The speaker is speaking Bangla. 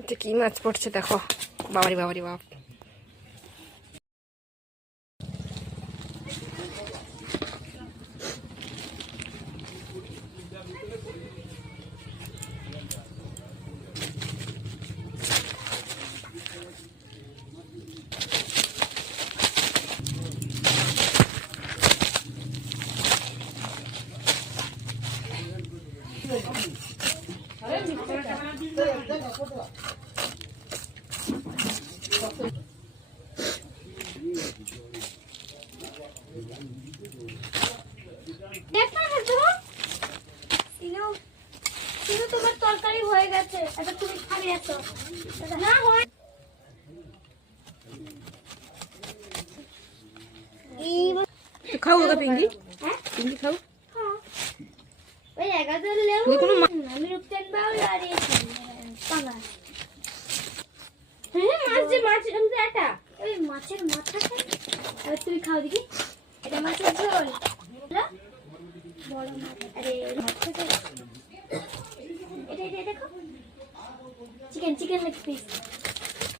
এটা কি মাছ পড়ছে দেখো, বাবারি বাবারি বাপ। তোমার তরকারি হয়ে গেছে, এটা তুমি খালি আছো না হয় খাও ওটা পিঙ্কি। হ্যাঁ পিঙ্কি খাও। ওই 11 লেবু আমি রূপচান বাউল আর এই পাঙ্গা। হ্যাঁ মাছ যে মাছ এটা ওই মাছের মাথাটা আর তুমি খাও দেখি। এটা মাছের ঝোল বড় মাছ। আরে মাছটা এটা দেখো চিকেন লেগ পিস।